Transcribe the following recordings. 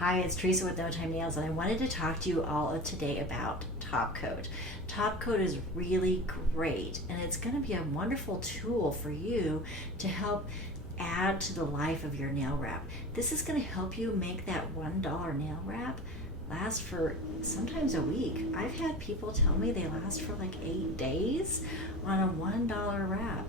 Hi, it's Teresa with No Time Nails, and I wanted to talk to you all today about Top Coat. Top Coat is really great, and it's going to be a wonderful tool for you to help add to the life of your nail wrap. This is going to help you make that $1 nail wrap last for sometimes a week. I've had people tell me they last for like 8 days on a $1 wrap.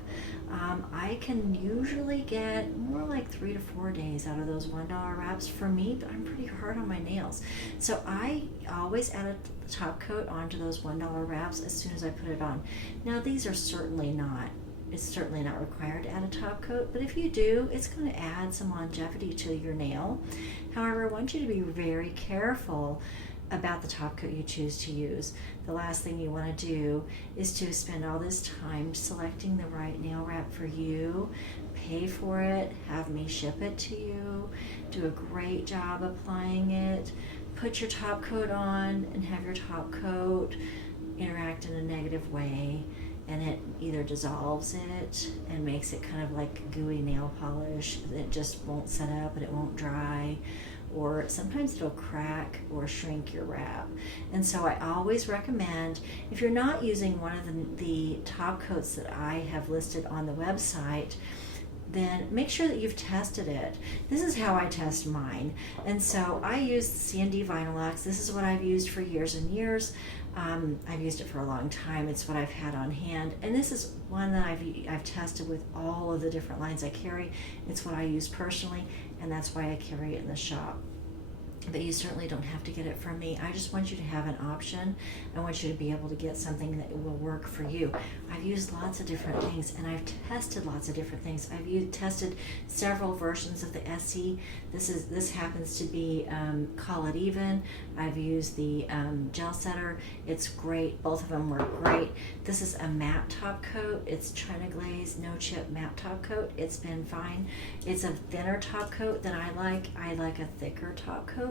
I can usually get more like 3 to 4 days out of those $1 wraps. For me, I'm pretty hard on my nails. So I always add a top coat onto those $1 wraps as soon as I put it on. Now these are it's certainly not required to add a top coat, but if you do, it's going to add some longevity to your nail. However, I want you to be very careful about the top coat you choose to use. The last thing you want to do is to spend all this time selecting the right nail wrap for you, pay for it, have me ship it to you, do a great job applying it, put your top coat on and have your top coat interact in a negative way, and it either dissolves it and makes it kind of like gooey nail polish. It just won't set up and it won't dry, or sometimes it'll crack or shrink your wrap. And so I always recommend, if you're not using one of the top coats that I have listed on the website, then make sure that you've tested it. This is how I test mine. And so I use C&D Vinyl-X. This is what I've used for years and years. I've used it for a long time. It's what I've had on hand. And this is one that I've tested with all of the different lines I carry. It's what I use personally, and that's why I carry it in the shop. But you certainly don't have to get it from me. I just want you to have an option. I want you to be able to get something that will work for you. I've used lots of different things, and I've tested lots of different things. I've tested several versions of the Essie. This happens to be Call It Even. I've used the Gel Setter. It's great. Both of them work great. This is a matte top coat. It's China Glaze No Chip matte top coat. It's been fine. It's a thinner top coat than I like. I like a thicker top coat,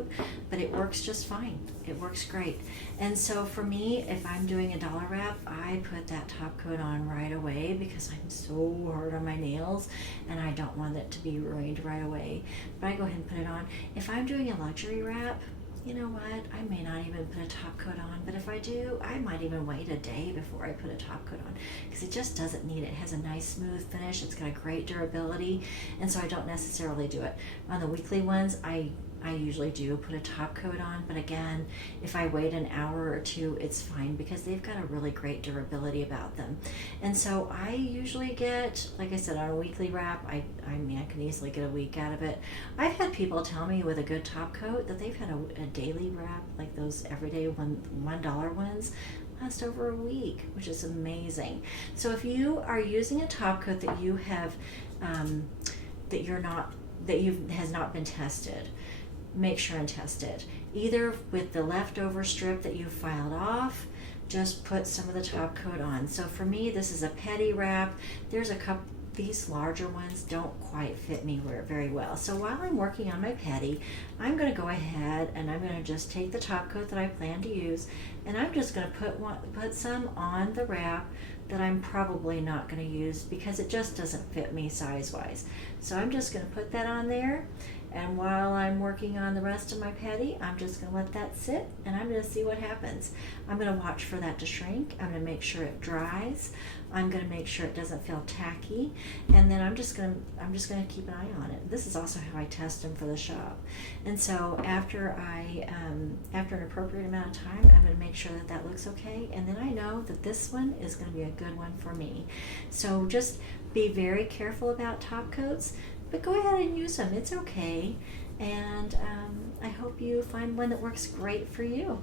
but it works just fine. It works great. And so for me, if I'm doing a dollar wrap, I put that top coat on right away because I'm so hard on my nails and I don't want it to be ruined right away. But I go ahead and put it on. If I'm doing a luxury wrap, you know what, I may not even put a top coat on, but if I do, I might even wait a day before I put a top coat on because it just doesn't need it. It has a nice smooth finish. It's got a great durability, and so I don't necessarily do it. On the weekly ones, I usually do put a top coat on, but again, if I wait an hour or two, it's fine because they've got a really great durability about them. And so I usually get, like I said, on a weekly wrap, I mean, I can easily get a week out of it. I've had people tell me with a good top coat that they've had a daily wrap, like those everyday $1 ones, last over a week, which is amazing. So if you are using a top coat that you have, has not been tested, make sure and test it. Either with the leftover strip that you filed off, just put some of the top coat on. So for me, this is a petty wrap. There's a couple, these larger ones don't quite fit me very well. So while I'm working on my petty, I'm going to go ahead and I'm going to just take the top coat that I plan to use, and I'm just going to put some on the wrap that I'm probably not going to use because it just doesn't fit me size-wise. So I'm just going to put that on there, and while I'm working on the rest of my petty, I'm just going to let that sit, and I'm going to see what happens. I'm going to watch for that to shrink. I'm going to make sure it dries. I'm going to make sure it doesn't feel tacky, and then I'm just going to keep an eye on it. This is also how I test them for the shop. And so after an appropriate amount of time, I'm going to make sure that that looks okay, and then I know that this one is going to be a good one for me. So just be very careful about top coats, but go ahead and use them. It's okay, and I hope you find one that works great for you.